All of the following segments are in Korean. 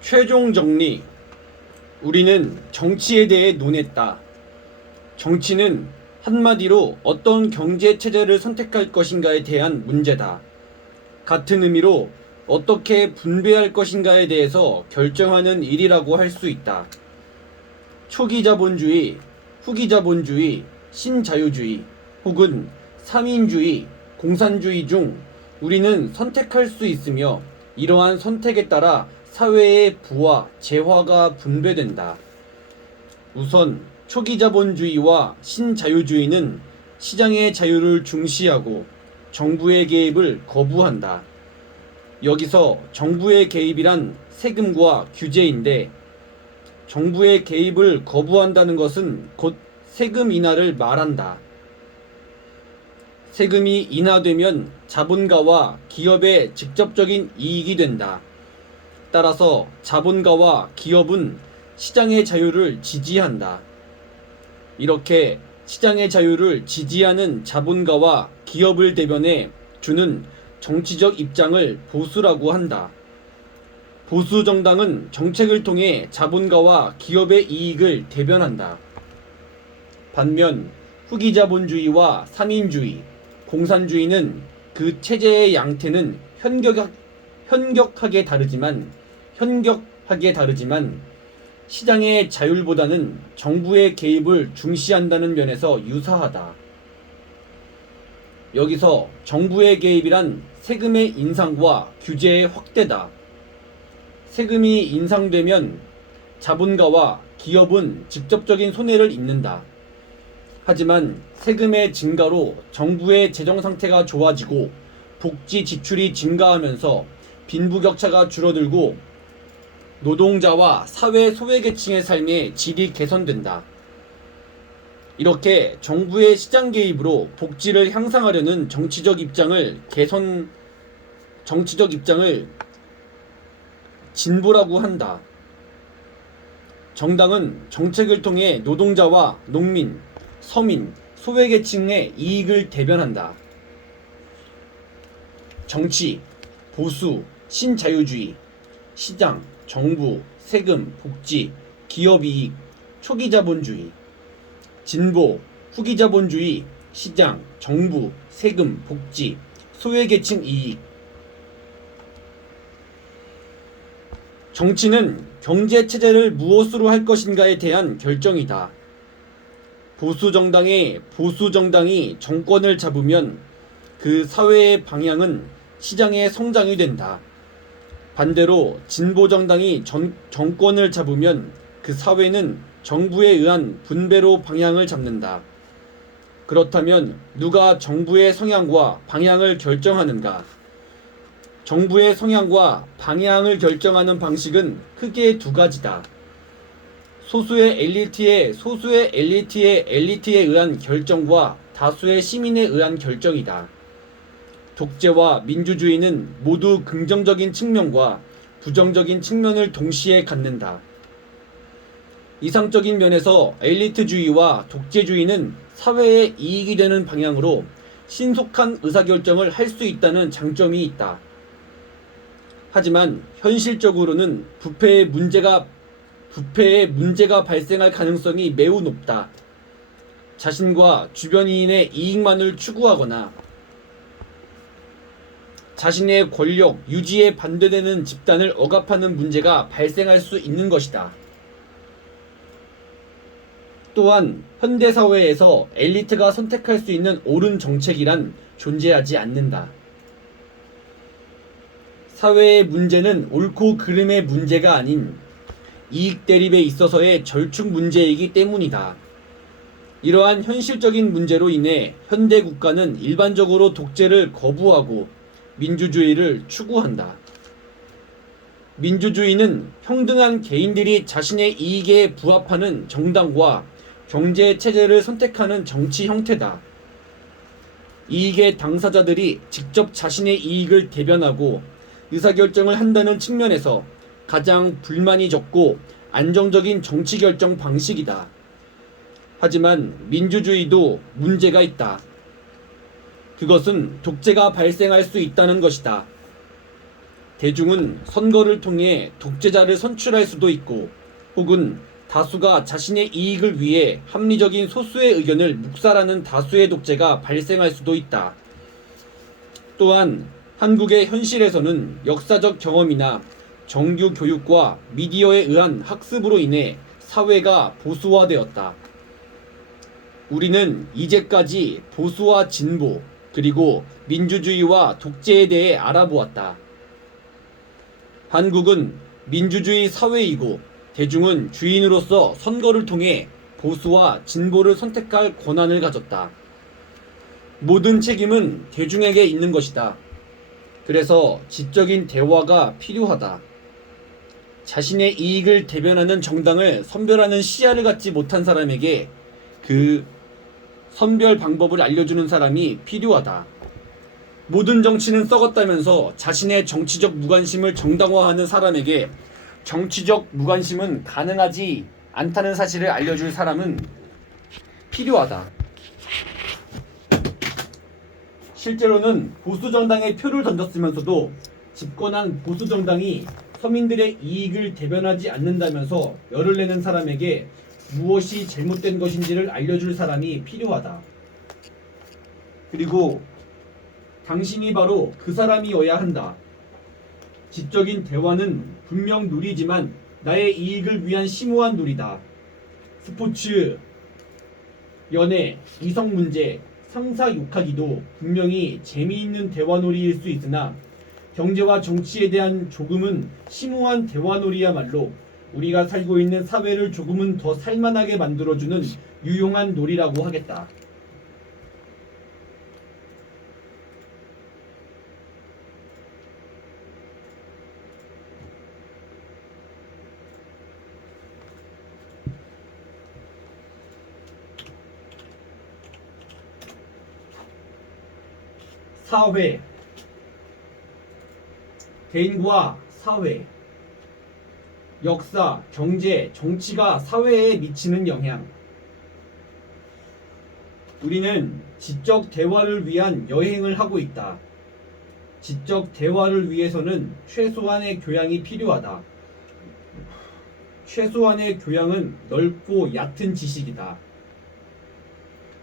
최종 정리. 우리는 정치에 대해 논했다. 정치는 한마디로 어떤 경제 체제를 선택할 것인가에 대한 문제다. 같은 의미로 어떻게 분배할 것인가에 대해서 결정하는 일이라고 할 수 있다. 초기 자본주의, 후기 자본주의, 신자유주의, 혹은 삼인주의, 공산주의 중 우리는 선택할 수 있으며 이러한 선택에 따라 사회의 부와 재화가 분배된다. 우선 초기 자본주의와 신자유주의는 시장의 자유를 중시하고 정부의 개입을 거부한다. 여기서 정부의 개입이란 세금과 규제인데, 정부의 개입을 거부한다는 것은 곧 세금 인하를 말한다. 세금이 인하되면 자본가와 기업의 직접적인 이익이 된다. 따라서 자본가와 기업은 시장의 자유를 지지한다. 이렇게 시장의 자유를 지지하는 자본가와 기업을 대변해 주는 정치적 입장을 보수라고 한다. 보수 정당은 정책을 통해 자본가와 기업의 이익을 대변한다. 반면 후기 자본주의와 삼인주의, 공산주의는 그 체제의 양태는 현격하게 다르지만 시장의 자율보다는 정부의 개입을 중시한다는 면에서 유사하다. 여기서 정부의 개입이란 세금의 인상과 규제의 확대다. 세금이 인상되면 자본가와 기업은 직접적인 손해를 입는다. 하지만 세금의 증가로 정부의 재정 상태가 좋아지고 복지 지출이 증가하면서 빈부격차가 줄어들고 노동자와 사회 소외계층의 삶의 질이 개선된다. 이렇게 정부의 시장 개입으로 복지를 향상하려는 정치적 입장을 진보라고 한다. 정당은 정책을 통해 노동자와 농민, 서민, 소외계층의 이익을 대변한다. 정치, 보수, 신자유주의, 시장, 정부, 세금, 복지, 기업이익, 초기자본주의, 진보, 후기자본주의, 시장, 정부, 세금, 복지, 소외계층 이익. 정치는 경제체제를 무엇으로 할 것인가에 대한 결정이다. 보수정당이 정권을 잡으면 그 사회의 방향은 시장의 성장이 된다. 반대로 진보정당이 정권을 잡으면 그 사회는 정부에 의한 분배로 방향을 잡는다. 그렇다면 누가 정부의 성향과 방향을 결정하는가? 정부의 성향과 방향을 결정하는 방식은 크게 두 가지다. 소수의 엘리트에 의한 결정과 다수의 시민에 의한 결정이다. 독재와 민주주의는 모두 긍정적인 측면과 부정적인 측면을 동시에 갖는다. 이상적인 면에서 엘리트주의와 독재주의는 사회에 이익이 되는 방향으로 신속한 의사결정을 할 수 있다는 장점이 있다. 하지만 현실적으로는 부패의 문제가 발생할 가능성이 매우 높다. 자신과 주변인의 이익만을 추구하거나 자신의 권력 유지에 반대되는 집단을 억압하는 문제가 발생할 수 있는 것이다. 또한 현대사회에서 엘리트가 선택할 수 있는 옳은 정책이란 존재하지 않는다. 사회의 문제는 옳고 그름의 문제가 아닌 이익 대립에 있어서의 절충 문제이기 때문이다. 이러한 현실적인 문제로 인해 현대 국가는 일반적으로 독재를 거부하고 민주주의를 추구한다. 민주주의는 평등한 개인들이 자신의 이익에 부합하는 정당과 경제 체제를 선택하는 정치 형태다. 이익의 당사자들이 직접 자신의 이익을 대변하고 의사결정을 한다는 측면에서 가장 불만이 적고 안정적인 정치 결정 방식이다. 하지만 민주주의도 문제가 있다. 그것은 독재가 발생할 수 있다는 것이다. 대중은 선거를 통해 독재자를 선출할 수도 있고 혹은 다수가 자신의 이익을 위해 합리적인 소수의 의견을 묵살하는 다수의 독재가 발생할 수도 있다. 또한 한국의 현실에서는 역사적 경험이나 정규 교육과 미디어에 의한 학습으로 인해 사회가 보수화되었다. 우리는 이제까지 보수와 진보, 그리고 민주주의와 독재에 대해 알아보았다. 한국은 민주주의 사회이고 대중은 주인으로서 선거를 통해 보수와 진보를 선택할 권한을 가졌다. 모든 책임은 대중에게 있는 것이다. 그래서 지적인 대화가 필요하다. 자신의 이익을 대변하는 정당을 선별하는 시야를 갖지 못한 사람에게 그 선별 방법을 알려주는 사람이 필요하다. 모든 정치는 썩었다면서 자신의 정치적 무관심을 정당화하는 사람에게 정치적 무관심은 가능하지 않다는 사실을 알려줄 사람은 필요하다. 실제로는 보수정당에 표를 던졌으면서도 집권한 보수정당이 서민들의 이익을 대변하지 않는다면서 열을 내는 사람에게 무엇이 잘못된 것인지를 알려줄 사람이 필요하다. 그리고 당신이 바로 그 사람이어야 한다. 지적인 대화는 분명 누리지만 나의 이익을 위한 심오한 누리다. 스포츠, 연애, 이성 문제, 상사 욕하기도 분명히 재미있는 대화놀이일 수 있으나 경제와 정치에 대한 조금은 심오한 대화놀이야말로 우리가 살고 있는 사회를 조금은 더 살만하게 만들어주는 유용한 놀이라고 하겠다. 사회, 개인과 사회, 역사, 경제, 정치가 사회에 미치는 영향. 우리는 지적 대화를 위한 여행을 하고 있다. 지적 대화를 위해서는 최소한의 교양이 필요하다. 최소한의 교양은 넓고 얕은 지식이다.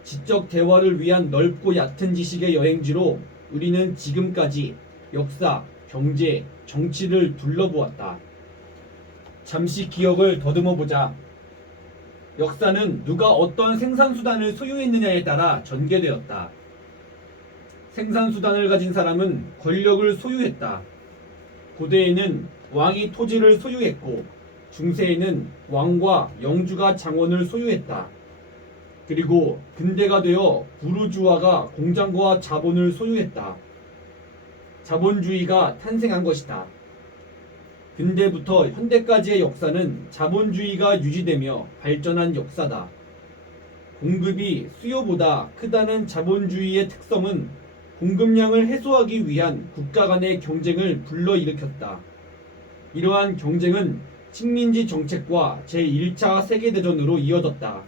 지적 대화를 위한 넓고 얕은 지식의 여행지로 우리는 지금까지 역사, 경제, 정치를 둘러보았다. 잠시 기억을 더듬어 보자. 역사는 누가 어떤 생산수단을 소유했느냐에 따라 전개되었다. 생산수단을 가진 사람은 권력을 소유했다. 고대에는 왕이 토지를 소유했고 중세에는 왕과 영주가 장원을 소유했다. 그리고 근대가 되어 부르주아가 공장과 자본을 소유했다. 자본주의가 탄생한 것이다. 근대부터 현대까지의 역사는 자본주의가 유지되며 발전한 역사다. 공급이 수요보다 크다는 자본주의의 특성은 공급량을 해소하기 위한 국가 간의 경쟁을 불러일으켰다. 이러한 경쟁은 식민지 정책과 제1차 세계대전으로 이어졌다.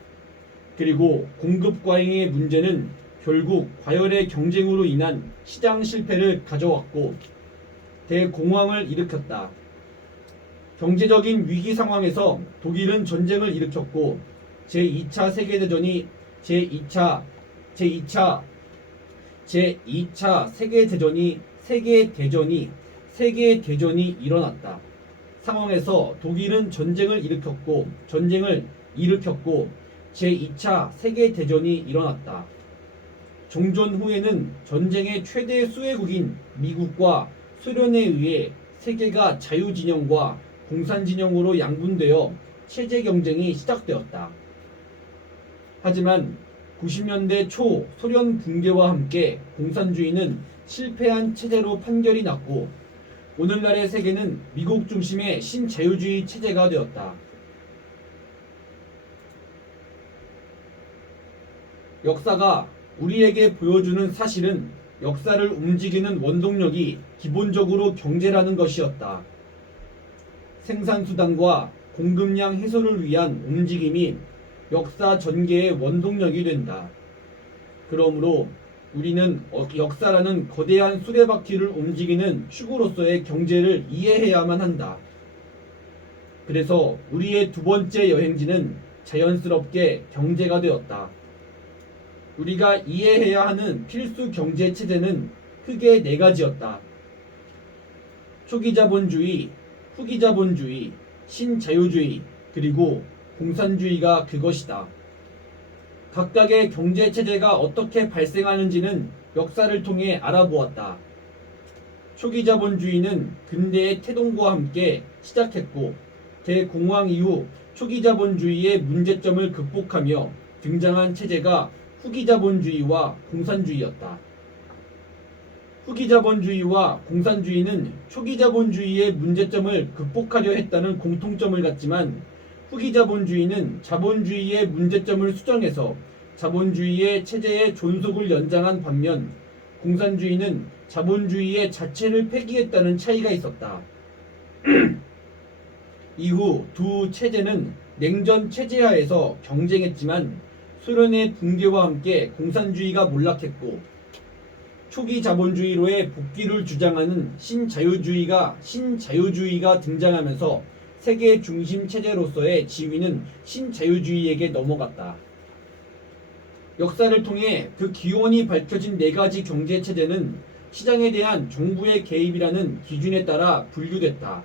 그리고 공급 과잉의 문제는 결국 과열의 경쟁으로 인한 시장 실패를 가져왔고 대공황을 일으켰다. 경제적인 위기 상황에서 독일은 전쟁을 일으켰고 제2차 세계대전이 제2차 세계대전이 일어났다. 상황에서 독일은 전쟁을 일으켰고 제2차 세계대전이 일어났다. 종전 후에는 전쟁의 최대 수혜국인 미국과 소련에 의해 세계가 자유진영과 공산진영으로 양분되어 체제 경쟁이 시작되었다. 하지만 90년대 초 소련 붕괴와 함께 공산주의는 실패한 체제로 판결이 났고 오늘날의 세계는 미국 중심의 신자유주의 체제가 되었다. 역사가 우리에게 보여주는 사실은 역사를 움직이는 원동력이 기본적으로 경제라는 것이었다. 생산수단과 공급량 해소를 위한 움직임이 역사 전개의 원동력이 된다. 그러므로 우리는 역사라는 거대한 수레바퀴를 움직이는 축으로서의 경제를 이해해야만 한다. 그래서 우리의 두 번째 여행지는 자연스럽게 경제가 되었다. 우리가 이해해야 하는 필수 경제 체제는 크게 네 가지였다. 초기자본주의, 후기자본주의, 신자유주의, 그리고 공산주의가 그것이다. 각각의 경제 체제가 어떻게 발생하는지는 역사를 통해 알아보았다. 초기자본주의는 근대의 태동과 함께 시작했고 대공황 이후 초기자본주의의 문제점을 극복하며 등장한 체제가 후기자본주의와 공산주의였다. 후기자본주의와 공산주의는 초기자본주의의 문제점을 극복하려 했다는 공통점을 갖지만 후기자본주의는 자본주의의 문제점을 수정해서 자본주의의 체제의 존속을 연장한 반면 공산주의는 자본주의의 자체를 폐기했다는 차이가 있었다. 이후 두 체제는 냉전 체제하에서 경쟁했지만 소련의 붕괴와 함께 공산주의가 몰락했고 초기 자본주의로의 복귀를 주장하는 신자유주의가 등장하면서 세계 중심 체제로서의 지위는 신자유주의에게 넘어갔다. 역사를 통해 그 기원이 밝혀진 네 가지 경제 체제는 시장에 대한 정부의 개입이라는 기준에 따라 분류됐다.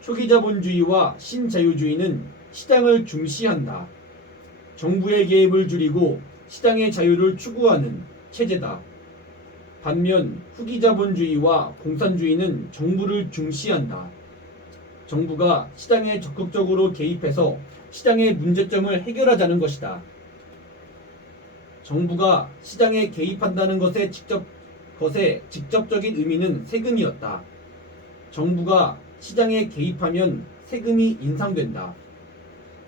초기 자본주의와 신자유주의는 시장을 중시한다. 정부의 개입을 줄이고 시장의 자유를 추구하는 체제다. 반면 후기 자본주의와 공산주의는 정부를 중시한다. 정부가 시장에 적극적으로 개입해서 시장의 문제점을 해결하자는 것이다. 정부가 시장에 개입한다는 것의 직접적인 의미는 세금이었다. 정부가 시장에 개입하면 세금이 인상된다.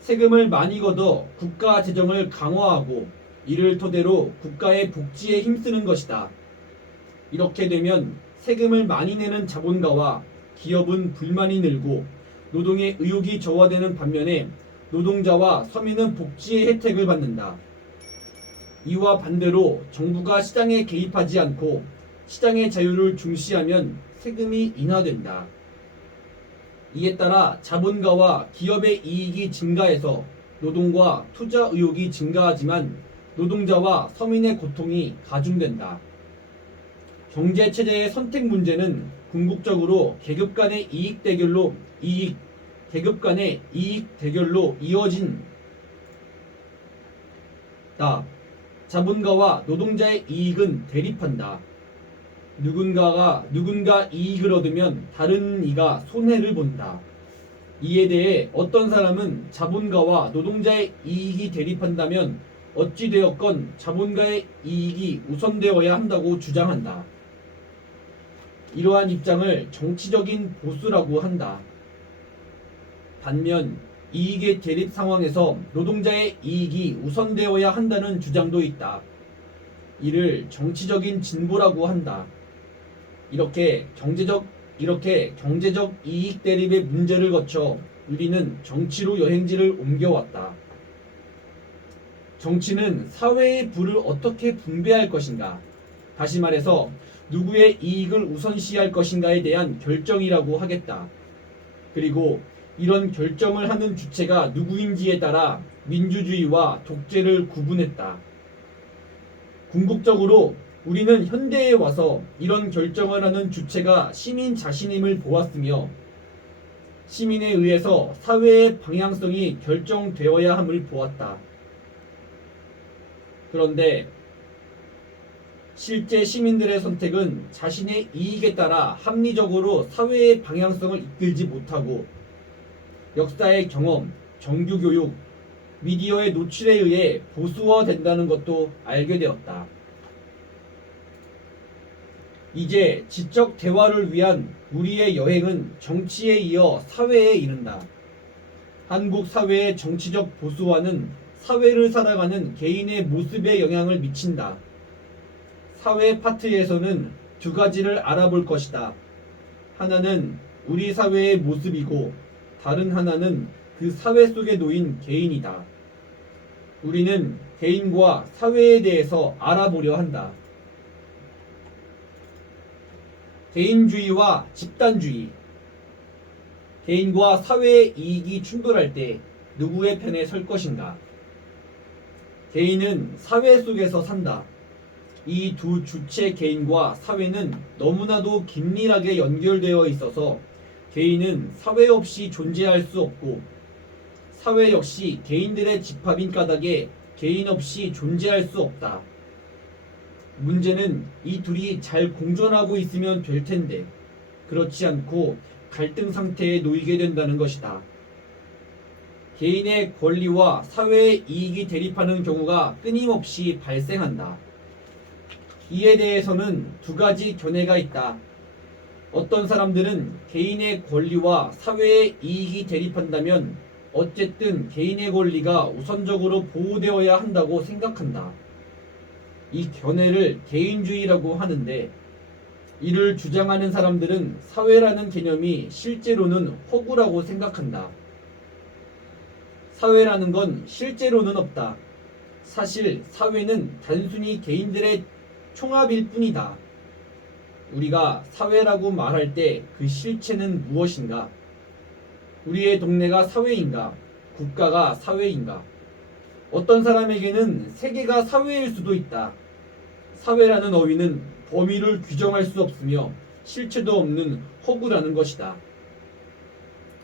세금을 많이 걷어 국가 재정을 강화하고 이를 토대로 국가의 복지에 힘쓰는 것이다. 이렇게 되면 세금을 많이 내는 자본가와 기업은 불만이 늘고 노동의 의욕이 저하되는 반면에 노동자와 서민은 복지의 혜택을 받는다. 이와 반대로 정부가 시장에 개입하지 않고 시장의 자유를 중시하면 세금이 인하된다. 이에 따라 자본가와 기업의 이익이 증가해서 노동과 투자 의욕이 증가하지만 노동자와 서민의 고통이 가중된다. 경제체제의 선택 문제는 궁극적으로 계급 간의 이익 대결로 이어진다. 자본가와 노동자의 이익은 대립한다. 누군가 이익을 얻으면 다른 이가 손해를 본다. 이에 대해 어떤 사람은 자본가와 노동자의 이익이 대립한다면 어찌되었건 자본가의 이익이 우선되어야 한다고 주장한다. 이러한 입장을 정치적인 보수라고 한다. 반면 이익의 대립 상황에서 노동자의 이익이 우선되어야 한다는 주장도 있다. 이를 정치적인 진보라고 한다. 이렇게 경제적 이익 대립의 문제를 거쳐 우리는 정치로 여행지를 옮겨왔다. 정치는 사회의 부를 어떻게 분배할 것인가? 다시 말해서 누구의 이익을 우선시할 것인가에 대한 결정이라고 하겠다. 그리고 이런 결정을 하는 주체가 누구인지에 따라 민주주의와 독재를 구분했다. 궁극적으로 우리는 현대에 와서 이런 결정을 하는 주체가 시민 자신임을 보았으며 시민에 의해서 사회의 방향성이 결정되어야 함을 보았다. 그런데 실제 시민들의 선택은 자신의 이익에 따라 합리적으로 사회의 방향성을 이끌지 못하고 역사의 경험, 정규교육, 미디어의 노출에 의해 보수화된다는 것도 알게 되었다. 이제 지적 대화를 위한 우리의 여행은 정치에 이어 사회에 이른다. 한국 사회의 정치적 보수화는 사회를 살아가는 개인의 모습에 영향을 미친다. 사회 파트에서는 두 가지를 알아볼 것이다. 하나는 우리 사회의 모습이고 다른 하나는 그 사회 속에 놓인 개인이다. 우리는 개인과 사회에 대해서 알아보려 한다. 개인주의와 집단주의. 개인과 사회의 이익이 충돌할 때 누구의 편에 설 것인가? 개인은 사회 속에서 산다. 이 두 주체 개인과 사회는 너무나도 긴밀하게 연결되어 있어서 개인은 사회 없이 존재할 수 없고 사회 역시 개인들의 집합인 까닭에 개인 없이 존재할 수 없다. 문제는 이 둘이 잘 공존하고 있으면 될 텐데 그렇지 않고 갈등 상태에 놓이게 된다는 것이다. 개인의 권리와 사회의 이익이 대립하는 경우가 끊임없이 발생한다. 이에 대해서는 두 가지 견해가 있다. 어떤 사람들은 개인의 권리와 사회의 이익이 대립한다면 어쨌든 개인의 권리가 우선적으로 보호되어야 한다고 생각한다. 이 견해를 개인주의라고 하는데 이를 주장하는 사람들은 사회라는 개념이 실제로는 허구라고 생각한다. 사회라는 건 실제로는 없다. 사실 사회는 단순히 개인들의 총합일 뿐이다. 우리가 사회라고 말할 때 그 실체는 무엇인가? 우리의 동네가 사회인가? 국가가 사회인가? 어떤 사람에게는 세계가 사회일 수도 있다. 사회라는 어휘는 범위를 규정할 수 없으며 실체도 없는 허구라는 것이다.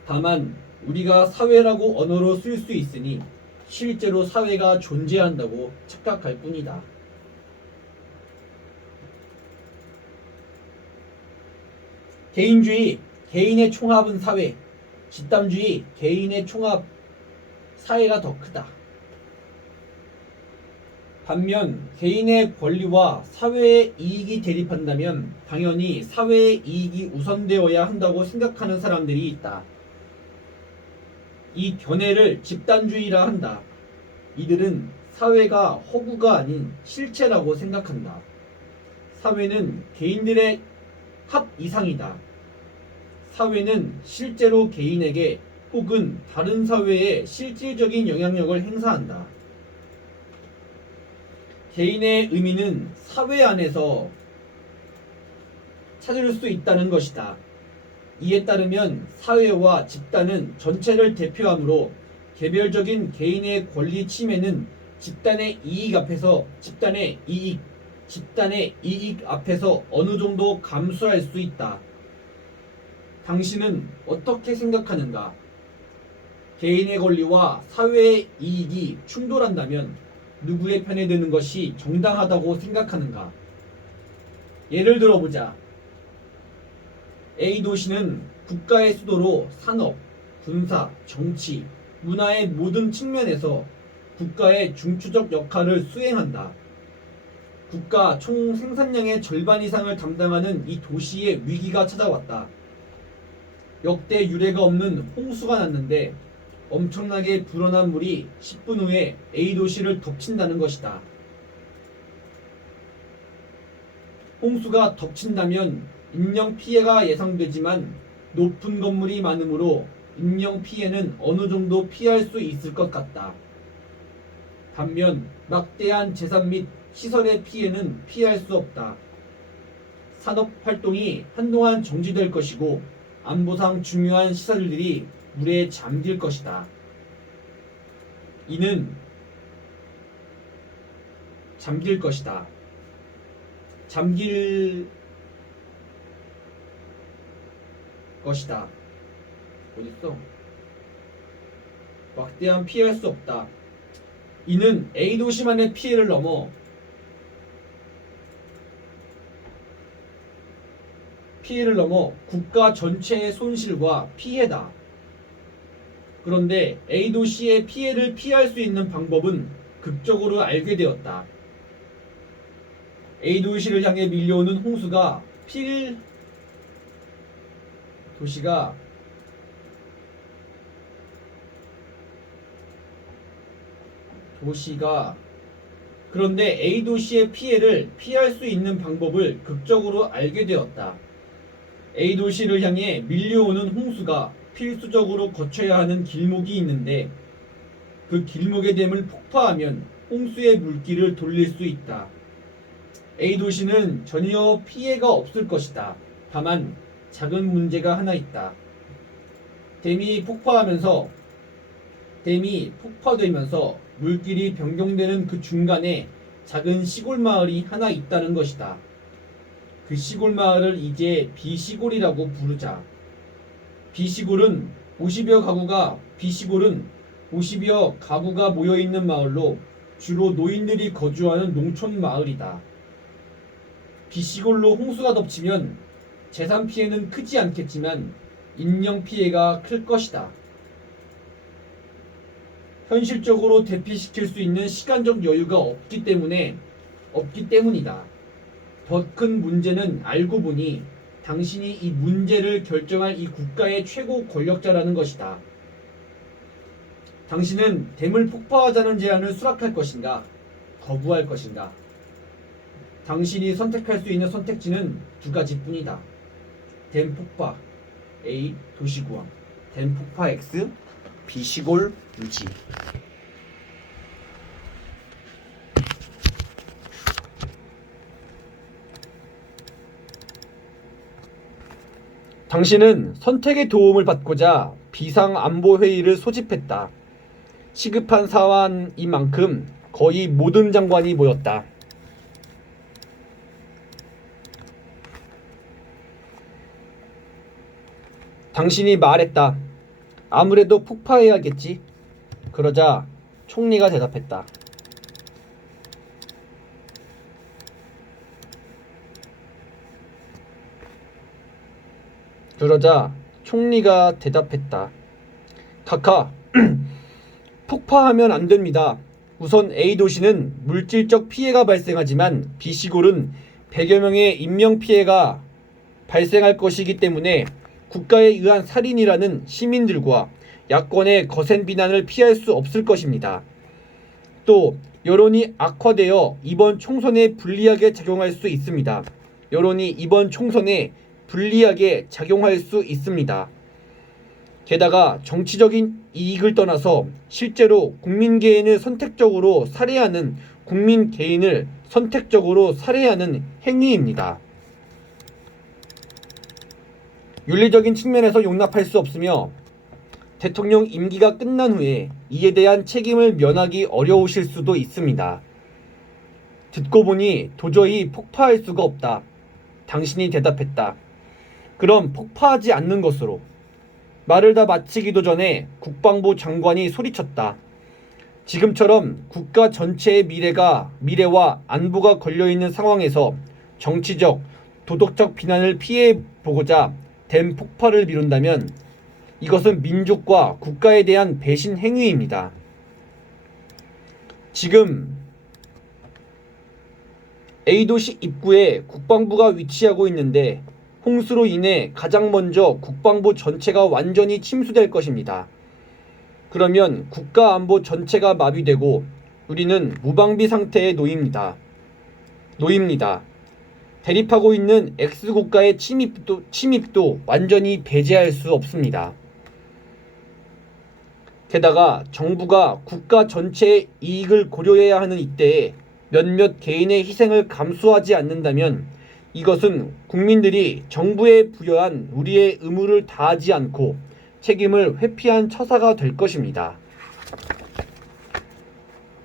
다만 우리가 사회라고 언어로 쓸 수 있으니 실제로 사회가 존재한다고 착각할 뿐이다. 개인주의, 개인의 총합은 사회, 집단주의, 개인의 총합, 사회가 더 크다. 반면 개인의 권리와 사회의 이익이 대립한다면 당연히 사회의 이익이 우선되어야 한다고 생각하는 사람들이 있다. 이 견해를 집단주의라 한다. 이들은 사회가 허구가 아닌 실체라고 생각한다. 사회는 개인들의 합 이상이다. 사회는 실제로 개인에게 혹은 다른 사회에 실질적인 영향력을 행사한다. 개인의 의미는 사회 안에서 찾을 수 있다는 것이다. 이에 따르면 사회와 집단은 전체를 대표하므로 개별적인 개인의 권리 침해는 집단의 이익 앞에서 집단의 이익 앞에서 어느 정도 감수할 수 있다. 당신은 어떻게 생각하는가? 개인의 권리와 사회의 이익이 충돌한다면 누구의 편에 드는 것이 정당하다고 생각하는가? 예를 들어보자. A 도시는 국가의 수도로 산업, 군사, 정치, 문화의 모든 측면에서 국가의 중추적 역할을 수행한다. 국가 총 생산량의 절반 이상을 담당하는 이 도시에 위기가 찾아왔다. 역대 유례가 없는 홍수가 났는데 엄청나게 불어난 물이 10분 후에 A 도시를 덮친다는 것이다. 홍수가 덮친다면 인명 피해가 예상되지만 높은 건물이 많으므로 인명 피해는 어느 정도 피할 수 있을 것 같다. 반면 막대한 재산 및 시설의 피해는 피할 수 없다. 산업 활동이 한동안 정지될 것이고 안보상 중요한 시설들이 물에 잠길 것이다. 이는 잠길 것이다. 잠길 것이다. 어딨어? 막대한 피할 수 없다. 이는 A 도시만의 피해를 넘어 국가 전체의 손실과 피해다. 그런데 A 도시의 피해를 피할 수 있는 방법은 극적으로 알게 되었다. A 도시를 향해 밀려오는 홍수가 그런데 A 도시의 피해를 피할 수 있는 방법을 극적으로 알게 되었다. A 도시를 향해 밀려오는 홍수가 필수적으로 거쳐야 하는 길목이 있는데 그 길목의 댐을 폭파하면 홍수의 물길을 돌릴 수 있다. A도시는 전혀 피해가 없을 것이다. 다만 작은 문제가 하나 있다. 댐이 폭파되면서 물길이 변경되는 그 중간에 작은 시골 마을이 하나 있다는 것이다. 그 시골 마을을 이제 B시골이라고 부르자. B시골은 50여 가구가 모여있는 마을로 주로 노인들이 거주하는 농촌 마을이다. B시골로 홍수가 덮치면 재산 피해는 크지 않겠지만 인명 피해가 클 것이다. 현실적으로 대피시킬 수 있는 시간적 여유가 없기 때문이다. 더 큰 문제는 알고 보니 당신이 이 문제를 결정할 이 국가의 최고 권력자라는 것이다. 당신은 댐을 폭파하자는 제안을 수락할 것인가? 거부할 것인가? 당신이 선택할 수 있는 선택지는 두 가지뿐이다. 댐 폭파 A. 도시구황. 댐 폭파 X. B시골 유지. 당신은 선택의 도움을 받고자 비상안보회의를 소집했다. 시급한 사안인 만큼 거의 모든 장관이 모였다. 당신이 말했다. 아무래도 폭파해야겠지. 그러자 총리가 대답했다. 카카, 폭파하면 안 됩니다. 우선 A도시는 물질적 피해가 발생하지만 B시골은 100여 명의 인명 피해가 발생할 것이기 때문에 국가에 의한 살인이라는 시민들과 야권의 거센 비난을 피할 수 없을 것입니다. 또 여론이 악화되어 이번 총선에 불리하게 작용할 수 있습니다. 게다가 정치적인 이익을 떠나서 실제로 국민 개인을 선택적으로 살해하는 행위입니다. 윤리적인 측면에서 용납할 수 없으며 대통령 임기가 끝난 후에 이에 대한 책임을 면하기 어려우실 수도 있습니다. 듣고 보니 도저히 폭파할 수가 없다. 당신이 대답했다. 그럼 폭파하지 않는 것으로. 말을 다 마치기도 전에 국방부 장관이 소리쳤다. 지금처럼 국가 전체의 미래와 안보가 걸려있는 상황에서 정치적, 도덕적 비난을 피해보고자 댐 폭파를 미룬다면 이것은 민족과 국가에 대한 배신 행위입니다. 지금 A도시 입구에 국방부가 위치하고 있는데 홍수로 인해 가장 먼저 국방부 전체가 완전히 침수될 것입니다. 그러면 국가 안보 전체가 마비되고 우리는 무방비 상태에 놓입니다. 대립하고 있는 X국가의 침입도 완전히 배제할 수 없습니다. 게다가 정부가 국가 전체의 이익을 고려해야 하는 이때에 몇몇 개인의 희생을 감수하지 않는다면 이것은 국민들이 정부에 부여한 우리의 의무를 다하지 않고 책임을 회피한 처사가 될 것입니다.